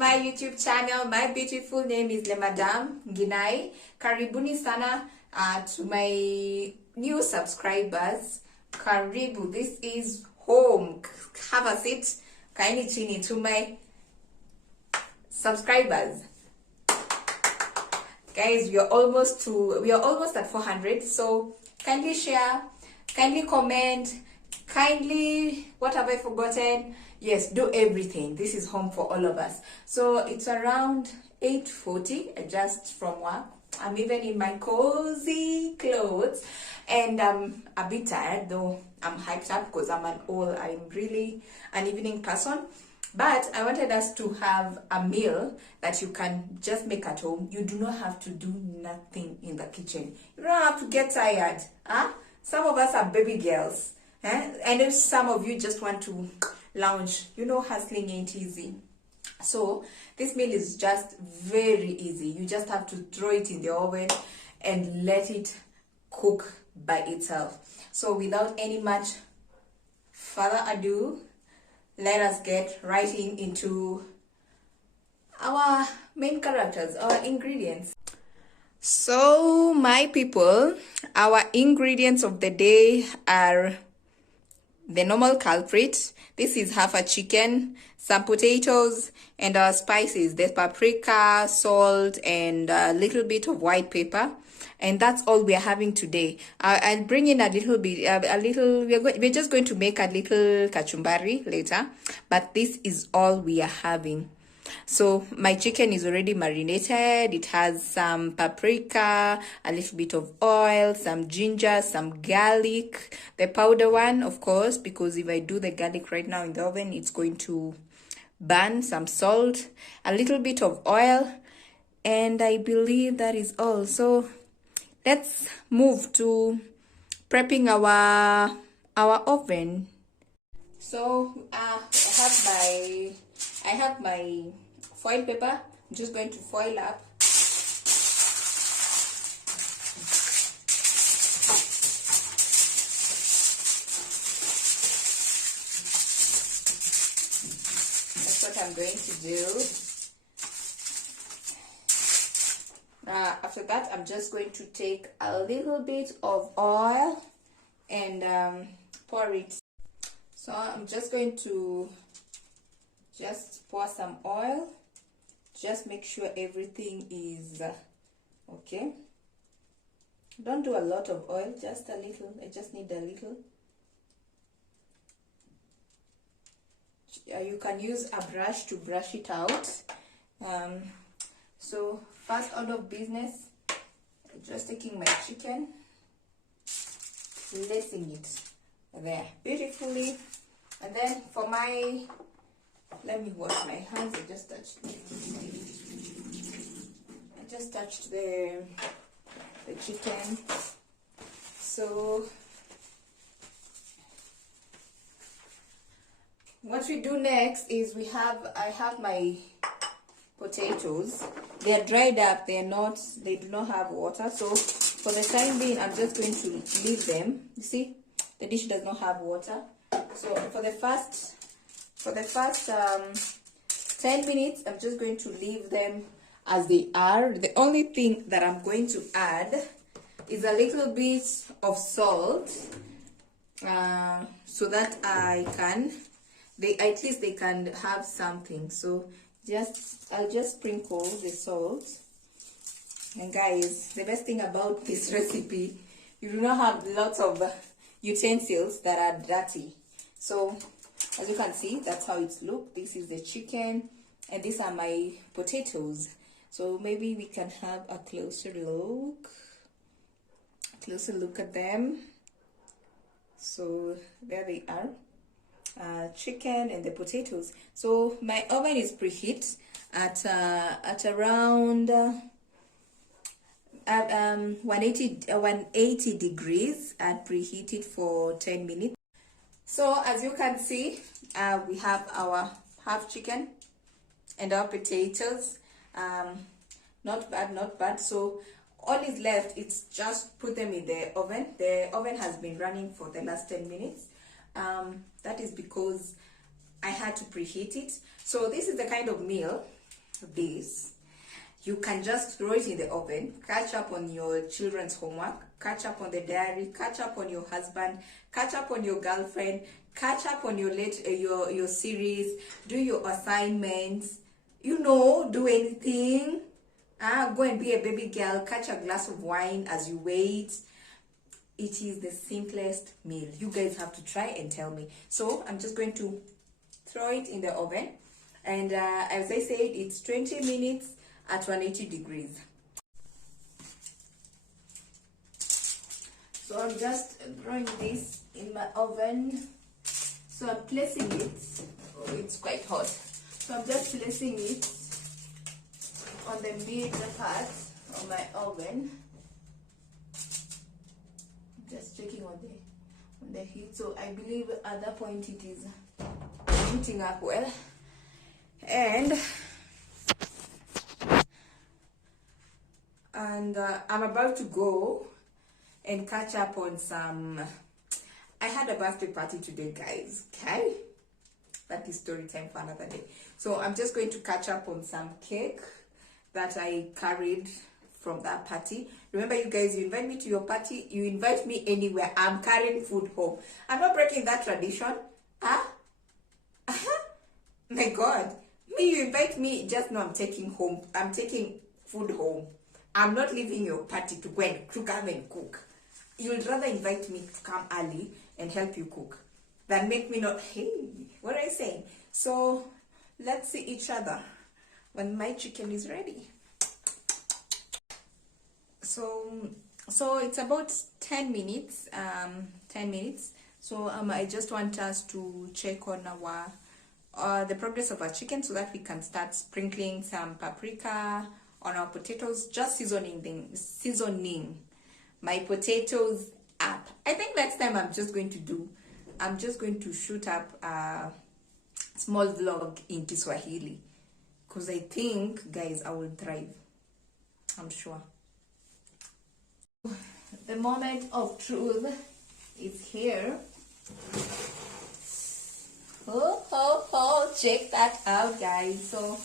my YouTube channel. My beautiful name is Madam Ginai. Karibuni sana to my new subscribers. Karibu, this is home. Have a seat. Kaini chini to my subscribers. Guys, we are almost at 400. So kindly share, kindly comment, kindly, what have I forgotten? Yes, do everything. This is home for all of us. So it's around 8:40 just from work. I'm even in my cozy clothes and I'm a bit tired, though I'm hyped up because I'm really an evening person. But I wanted us to have a meal that you can just make at home. You do not have to do nothing in the kitchen. You don't have to get tired. Huh? Some of us are baby girls. And if some of you just want to lounge, you know, hustling ain't easy. So this meal is just very easy. You just have to throw it in the oven and let it cook by itself. So without any much further ado, let us get right into our main characters, our ingredients. So my people, our ingredients of the day are the normal culprit. This is half a chicken, some potatoes, and our spices. There's paprika, salt, and a little bit of white pepper. And that's all we are having today. I'll bring in a little bit, we're just going to make a little kachumbari later. But this is all we are having. So my chicken is already marinated. It has some paprika, a little bit of oil, some ginger, some garlic, the powder one, of course, because if I do the garlic right now in the oven, it's going to burn. Some salt, a little bit of oil, and I believe that is all. So let's move to prepping our oven. So I have my foil paper. I'm just going to foil up. That's what I'm going to do. After that, I'm just going to take a little bit of oil and pour it. So I'm just going to pour some oil. Just make sure everything is okay. Don't do a lot of oil, just a little. I just need a little. You can use a brush to brush it out. So first order of business, just taking my chicken, placing it there beautifully, and then for my, let me wash my hands. I just touched the chicken. So what we do next is I have my potatoes. They are dried up. They do not have water. So for the time being, I'm just going to leave them. You see, the dish does not have water. So for the first 10 minutes, I'm just going to leave them as they are. The only thing that I'm going to add is a little bit of salt, so that at least they can have something. So I'll just sprinkle the salt. And guys, the best thing about this recipe, you do not have lots of utensils that are dirty. So as you can see, that's how it looks. This is the chicken and these are my potatoes. So maybe we can have a closer look at them. So there they are. Chicken and the potatoes. So my oven is preheat at around 180 degrees, and preheat it for 10 minutes. So as you can see, we have our half chicken and our potatoes. Not bad. So all is left, it's just put them in the oven. The oven has been running for the last 10 minutes. That is because I had to preheat it. So this is the kind of meal this, you can just throw it in the oven, catch up on your children's homework, catch up on the diary, catch up on your husband, catch up on your girlfriend, catch up on your your series, do your assignments, you know, do anything. Go and be a baby girl, catch a glass of wine as you wait. It is the simplest meal. You guys have to try and tell me. So I'm just going to throw it in the oven, and as I said, it's 20 minutes at 180 degrees. So I'm just throwing this in my oven. So I'm placing it. Oh, it's quite hot. So I'm just placing it on the mid part of my oven. Just checking on the heat. So I believe at that point it is heating up well, and I'm about to go and catch up on some. I had a birthday party today, guys. Okay, that is story time for another day. So I'm just going to catch up on some cake that I carried from that party. Remember, you guys, you invite me to your party, you invite me anywhere, I'm carrying food home. I'm not breaking that tradition. My God, me, you invite me, just know I'm taking food home. I'm not leaving your party to go and to come and cook. You'd rather invite me to come early and help you cook than make me not. Hey, what are you saying? So let's see each other when my chicken is ready. So it's about 10 minutes. 10 minutes. So I just want us to check on our the progress of our chicken, so that we can start sprinkling some paprika on our potatoes, just seasoning my potatoes up. I think next time I'm just going to shoot up a small vlog in Kiswahili, because I think, guys, I will thrive, I'm sure. The moment of truth is here. Check that out, guys. So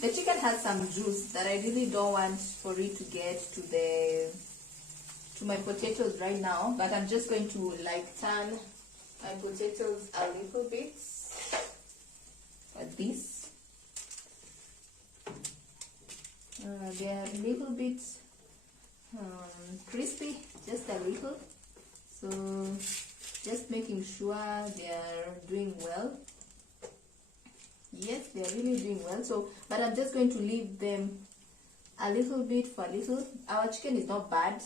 the chicken has some juice that I really don't want for it to get to my potatoes right now, but I'm just going to turn my potatoes a little bit like this. They are a little bit crispy, just a little. So just making sure they are doing well. Yes, they are really doing well. So, but I'm just going to leave them a little bit for a little. Our chicken is not bad,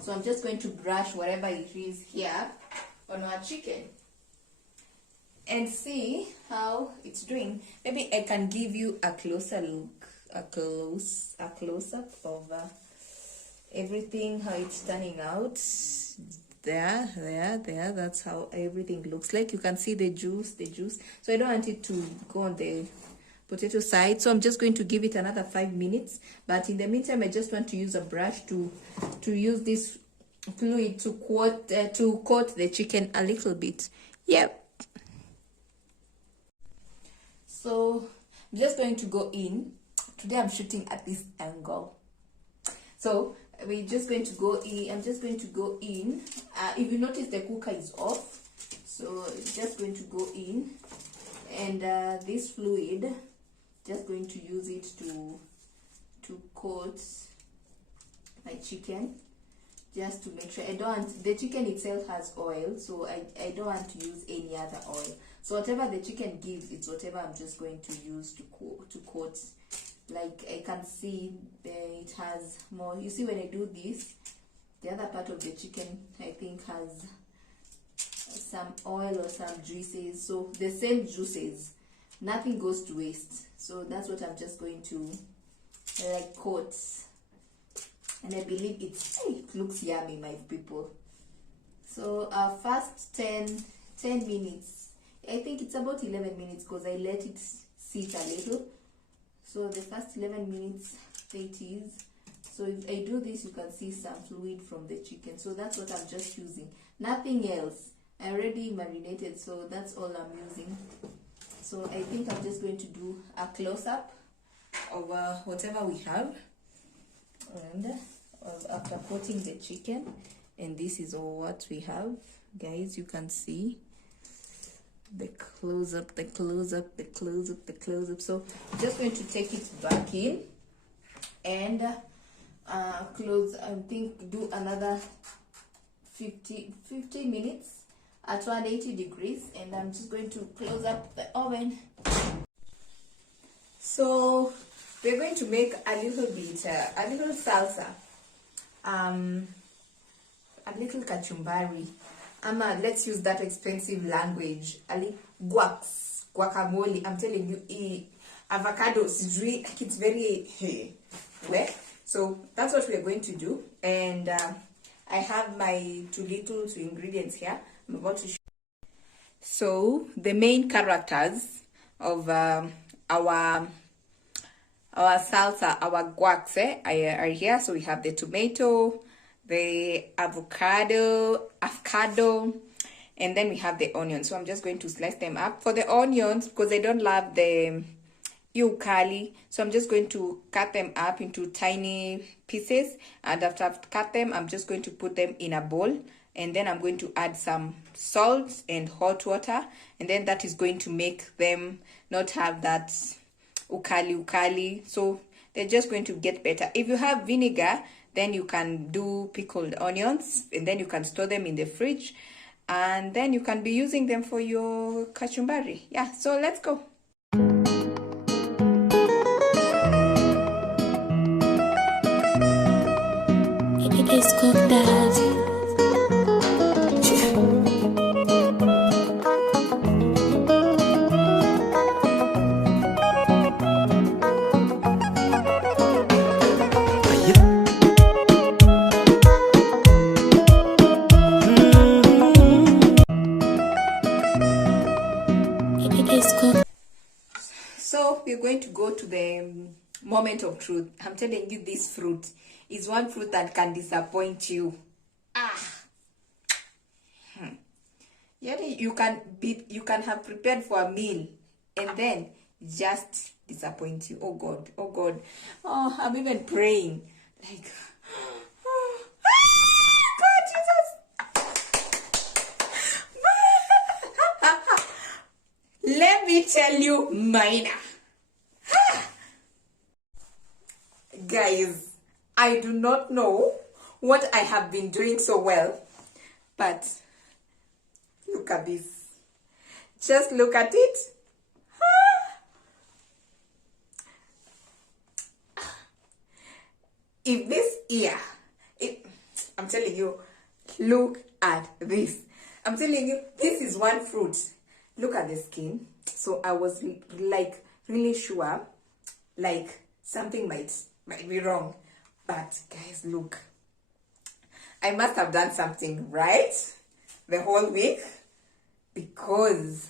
so I'm just going to brush whatever it is here on our chicken and see how it's doing. Maybe I can give you a closer look, a close-up of everything, how it's turning out. There, that's how everything looks like. You can see the juice. So I don't want it to go on the potato side, so I'm just going to give it another 5 minutes. But in the meantime, I just want to use a brush to use this fluid to coat the chicken a little bit. Yep. So I'm just going to go in. Today I'm shooting at this angle, so we're just going to go in. I'm just going to go in. If you notice, the cooker is off, so just going to go in, and this fluid, just going to use it to coat my chicken, just to make sure. I don't want, the chicken itself has oil, so I don't want to use any other oil. So whatever the chicken gives, it's whatever I'm just going to use to coat. Like I can see it has more. You see, when I do this, the other part of the chicken, I think, has some oil or some juices. So the same juices, nothing goes to waste. So that's what I'm just going to coat. And I believe it looks yummy, my people. So our first 10 minutes, I think it's about 11 minutes, because I let it sit a little. So the first 11 minutes, it is. So if I do this, you can see some fluid from the chicken. So that's what I'm just using. Nothing else. I already marinated, so that's all I'm using. So I think I'm just going to do a close-up of whatever we have, and after coating the chicken, and this is all what we have, guys. You can see the close up, the close up, the close up, the close up. So I'm just going to take it back in and close. I think do another 50 minutes at 180 degrees, and I'm just going to close up the oven. So we're going to make a little bit a little salsa, a little kachumbari. Let's use that expensive language. Guacamole. I'm telling you, avocado is really, it's very well. So that's what we're going to do. And I have my two ingredients here. I'm about to show. So the main characters of our salsa, our guacs, are here. So we have the tomato, the avocado, and then we have the onions. So I'm just going to slice them up. For the onions, because I don't love the ugali, so I'm just going to cut them up into tiny pieces, and after I've cut them, I'm just going to put them in a bowl, and then I'm going to add some salt and hot water, and then that is going to make them not have that ukali, so they're just going to get better. If you have vinegar, then you can do pickled onions, and then you can store them in the fridge, and then you can be using them for your kachumbari. Yeah, so let's go. It's cooked as So we're going to go to the moment of truth. I'm telling you, this fruit is one fruit that can disappoint you. Yeah, you can have prepared for a meal and then just disappoint you. Oh God, oh God. Oh, I'm even praying like, God, Jesus. Let me tell you mine. Guys, I do not know what I have been doing so well, but look at this. Just look at it. If this ear, I'm telling you, look at this. I'm telling you, this is one fruit. Look at the skin. So I was like really sure, like something might be wrong. But guys, look. I must have done something right the whole week because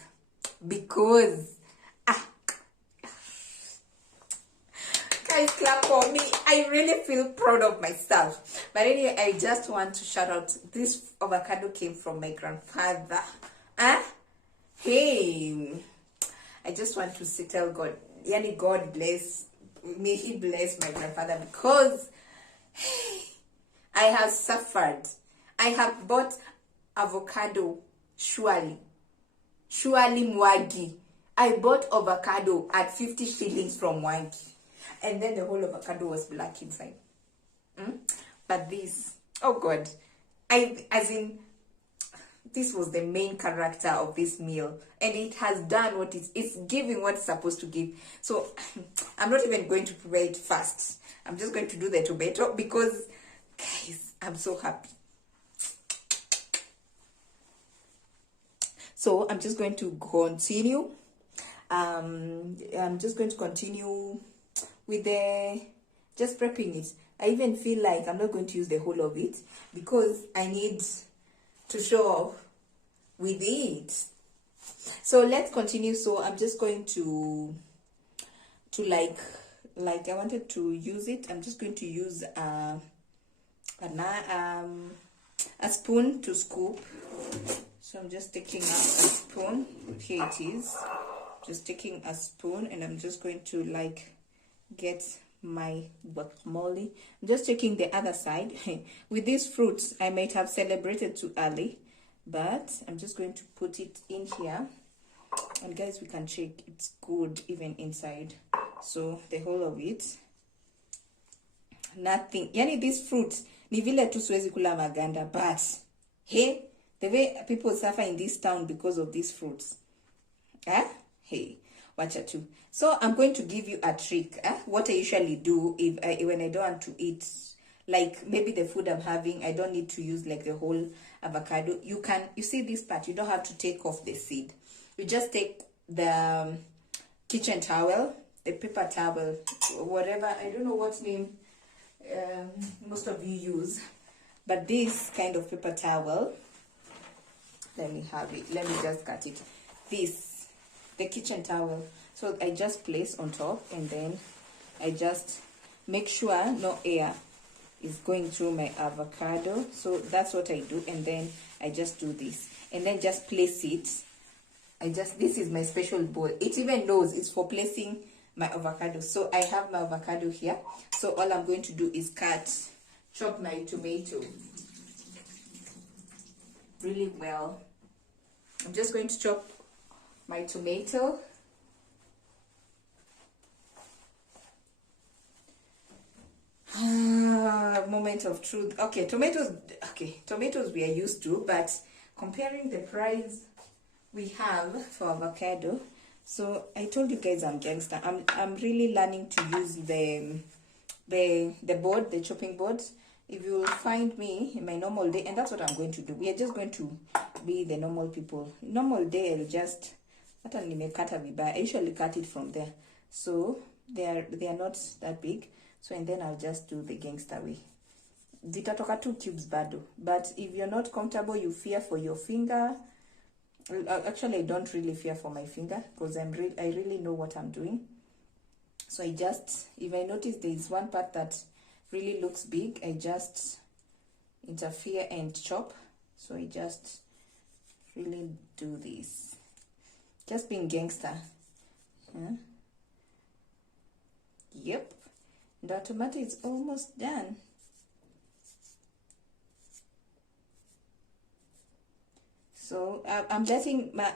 guys, clap for me. I really feel proud of myself. But anyway, I just want to shout out, this avocado came from my grandfather. Hey, I just want to tell God, yani God bless, may he bless my grandfather, because I have suffered. I have bought avocado, surely Mwagi. I bought avocado at 50 shillings from Mwagi, and then the whole avocado was black inside. But this, oh God, this was the main character of this meal, and it has done what it's giving what it's supposed to give. So I'm not even going to prepare it fast. I'm just going to do the tomato because, guys, I'm so happy. So I'm just going to continue. I'm just going to continue with just prepping it. I even feel like I'm not going to use the whole of it because I need to show off with it. So let's continue. So I'm just going to like I wanted to use it. I'm just going to use a spoon to scoop. So I'm just taking out a spoon. Here it is. Just taking a spoon, and I'm just going to like get my guacamole. I'm just checking the other side. With these fruits, I might have celebrated too early, but I'm just going to put it in here. And guys, we can check it's good even inside. So the whole of it, nothing. Yani these fruits, ni vile tu siwezi kula maganda, but hey, the way people suffer in this town because of these fruits. Hey, watch out too. So I'm going to give you a trick. What I usually do when I don't want to eat, like maybe the food I'm having, I don't need to use like the whole avocado. You see this part, you don't have to take off the seed. You just take the kitchen towel, the paper towel, whatever, I don't know what name most of you use, but this kind of paper towel, let me have it, let me just cut it. This, the kitchen towel, so I just place on top, and then I just make sure no air is going through my avocado. So that's what I do, and then I just do this, and then just place it. This is my special bowl. It even knows it's for placing my avocado. So I have my avocado here. So all I'm going to do is chop my tomato really well. I'm just going to chop my tomato. Moment of truth. Okay, tomatoes we are used to, but comparing the price we have for avocado, so I told you guys I'm gangster. I'm really learning to use the board, the chopping board. If you will find me in my normal day, and that's what I'm going to do, we are just going to be the normal people. Normal day, I'll just I usually cut it from there, so they are not that big. So and then I'll just do the gangster way. Zitatoka 2 cubes bado, but if you're not comfortable, you fear for your finger. Actually, I don't really fear for my finger, because I really know what I'm doing. So if I notice there is one part that really looks big, I just interfere and chop. So I just really do this, just being gangster. Yep, the tomato is almost done. So I'm letting my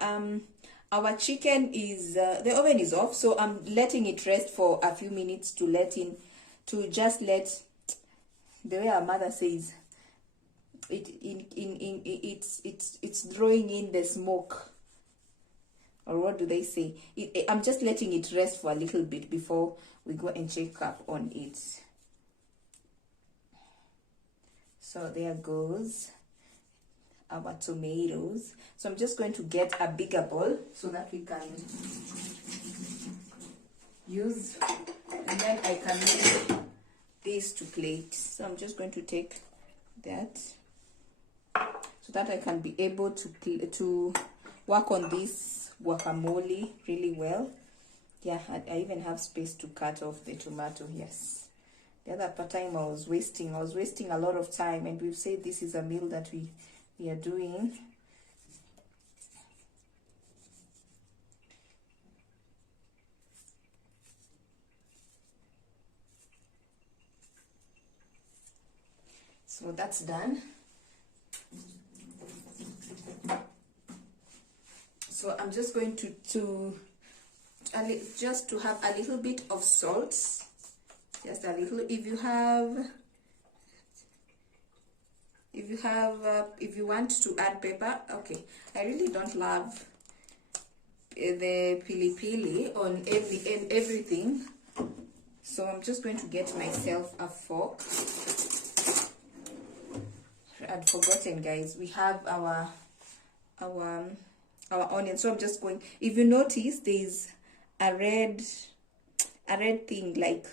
our chicken is the oven is off, so I'm letting it rest for a few minutes just let the way our mother says it's drawing in the smoke, or what do they say? I'm just letting it rest for a little bit before we go and check up on it. So there goes our tomatoes. So I'm just going to get a bigger bowl so that we can use, and then I can use this to plate. So I'm just going to take that so that I can be able to work on this guacamole really well. Yeah, I even have space to cut off the tomato. Yes, the other time I was wasting a lot of time, and we've said this is a meal that we are doing. So that's done. So I'm just going to have a little bit of salt, just a little. If you want to add pepper, okay. I really don't love the pili pili on everything, so I'm just going to get myself a fork. I'd forgotten, guys, we have our onion. So I'm just going, if you notice there's a red thing, like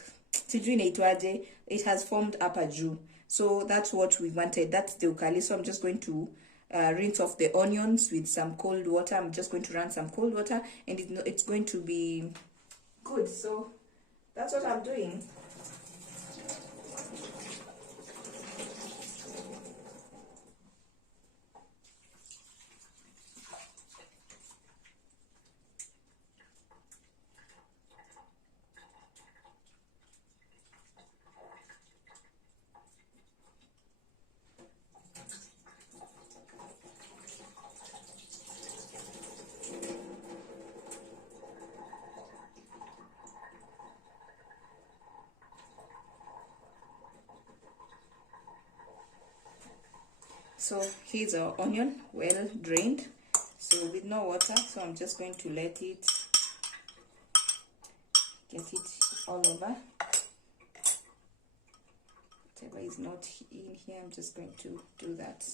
it has formed up a jus. So that's what we wanted. That's the ukali. So I'm just going to rinse off the onions with some cold water. I'm just going to run some cold water, and it's going to be good. So that's what I'm doing. So here's our onion, well drained, so with no water. So I'm just going to let it get it all over. Whatever is not in here, I'm just going to do that.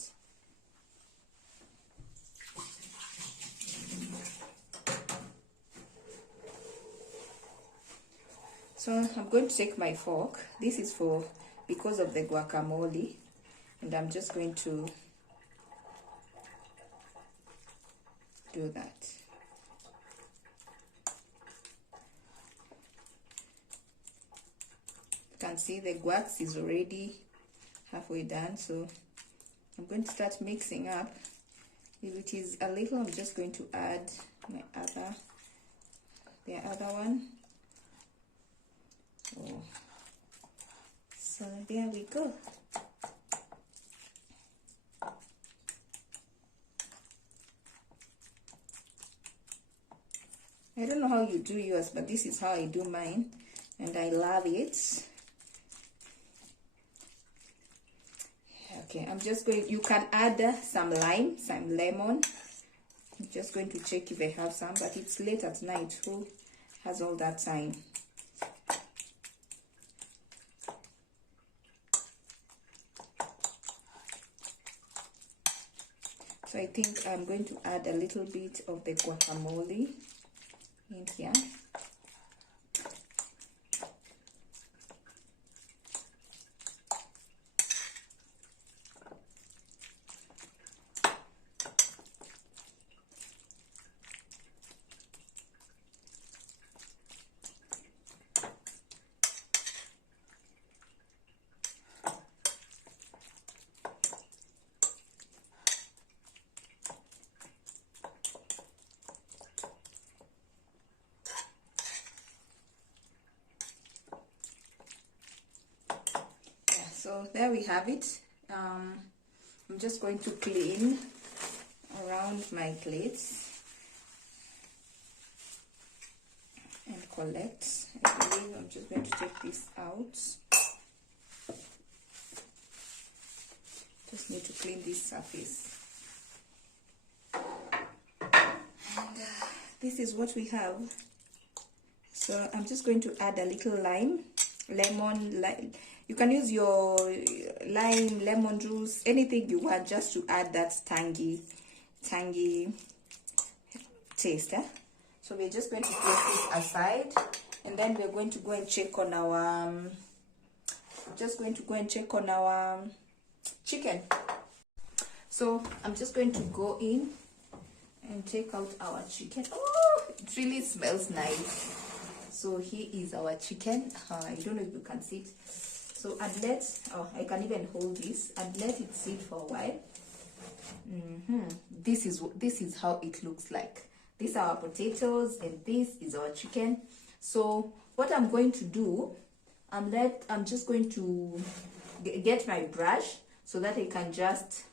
So I'm going to take my fork. This is for because of the guacamole, and I'm just going to do that. You can see the guac is already halfway done, so I'm going to start mixing up. If it is a little, I'm just going to add the other one. Oh. So there we go. I don't know how you do yours, but this is how I do mine, and I love it. Okay, I'm just going, you can add some lime, some lemon. I'm just going to check if I have some, but it's late at night. Who has all that time? So I think I'm going to add a little bit of the guacamole in here. So there we have it. I'm just going to clean around my plates and collect. I believe I'm just going to take this out. Just need to clean this surface. And this is what we have. So I'm just going to add a little lemon. You can use your lime, lemon juice, anything you want, just to add that tangy taste. So we're just going to place it aside, and then we're going to go and check on our chicken. So I'm just going to go in and take out our chicken. Oh, it really smells nice. So here is our chicken. I don't know if you can see it. So and I can even hold this and let it sit for a while. This is how it looks like. These are our potatoes and this is our chicken. So what I'm going to do, I'm just going to get my brush so that I can just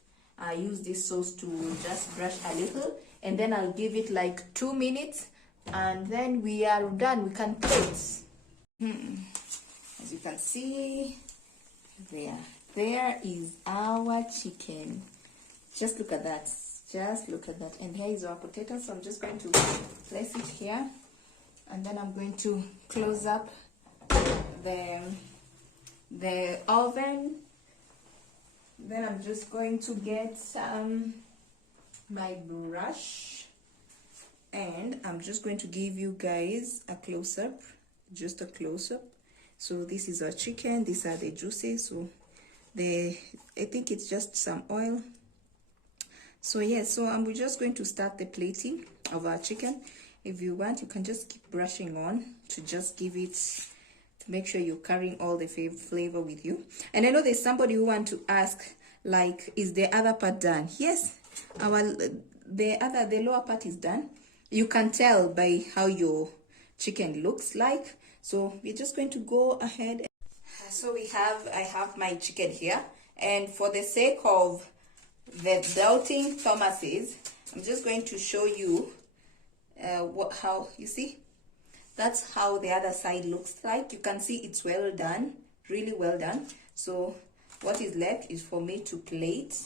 use this sauce to just brush a little, and then I'll give it like 2 minutes, and then we are done. We can plate. As you can see, there is our chicken. Just look at that. Just look at that. And here is our potato. So I'm just going to place it here, and then I'm going to close up the oven. Then I'm just going to get my brush, and I'm just going to give you guys a close-up, just a close-up. So this is our chicken. These are the juices. So I think it's just some oil. So yes, so we're just going to start the plating of our chicken. If you want, you can just keep brushing on to just give it, to make sure you're carrying all the flavor with you. And I know there's somebody who want to ask, like, is the other part done? Yes, the lower part is done. You can tell by how your chicken looks like. So we're just going to go ahead. So I have my chicken here, and for the sake of the doubting Thomases, I'm just going to show you how you see. That's how the other side looks like. You can see it's well done, really well done. So what is left is for me to plate.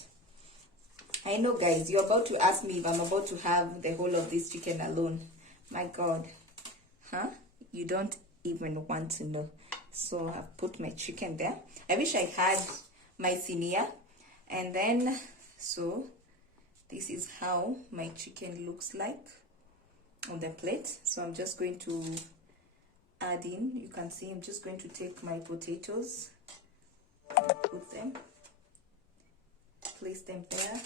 I know, guys, you're about to ask me if I'm about to have the whole of this chicken alone. My God. Huh? You don't even want to know. So I've put my chicken there. I wish I had my sinia. And then, so this is how my chicken looks like on the plate. So I'm just going to add in, you can see I'm just going to take my potatoes and put them, place them there.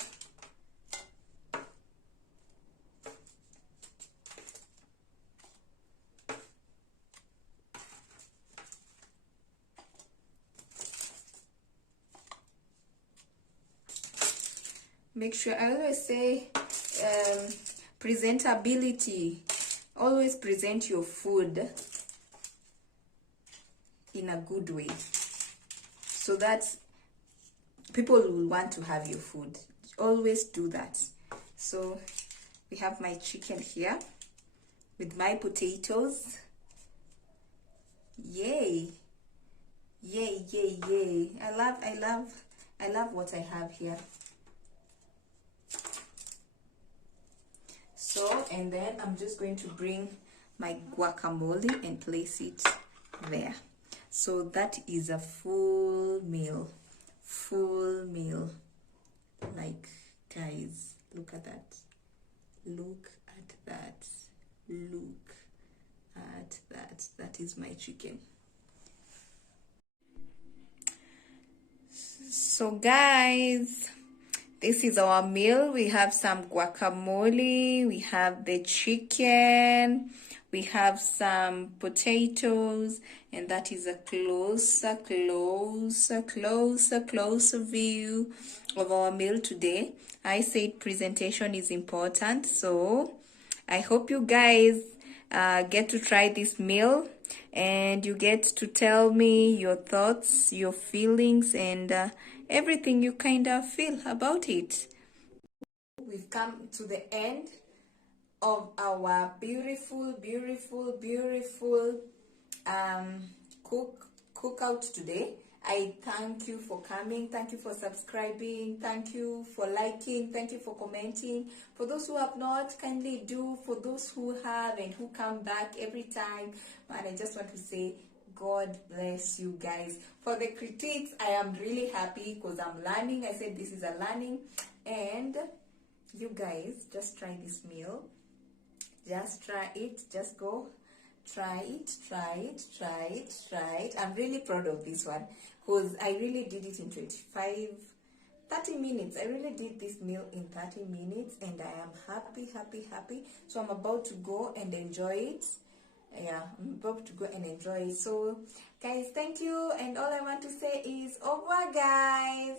Make sure, I always say, presentability. Always present your food in a good way so that people will want to have your food. Always do that. So we have my chicken here with my potatoes. Yay, yay, yay, yay. I love what I have here. So, and then I'm just going to bring my guacamole and place it there. So that is a full meal. Like, guys, look at that. Look at that. Look at that. That is my chicken. So, guys, this is our meal. We have some guacamole, we have the chicken, we have some potatoes, and that is a closer view of our meal today. I said presentation is important, so I hope you guys get to try this meal and you get to tell me your thoughts, your feelings, and everything you kind of feel about it. We've come to the end of our beautiful cookout today. I thank you for coming, thank you for subscribing, thank you for liking, thank you for commenting. For those who have not, kindly do. For those who have and who come back every time, man, I just want to say God bless you guys. For the critiques, I am really happy because I'm learning. I said this is a learning, and you guys just try this meal. Just try it. Just go try it. I'm really proud of this one because I really did it in 30 minutes. I really did this meal in 30 minutes, and I am happy. So I'm about to go and enjoy it. Yeah, I'm about to go and enjoy it. So guys, thank you, and all I want to say is au revoir, guys.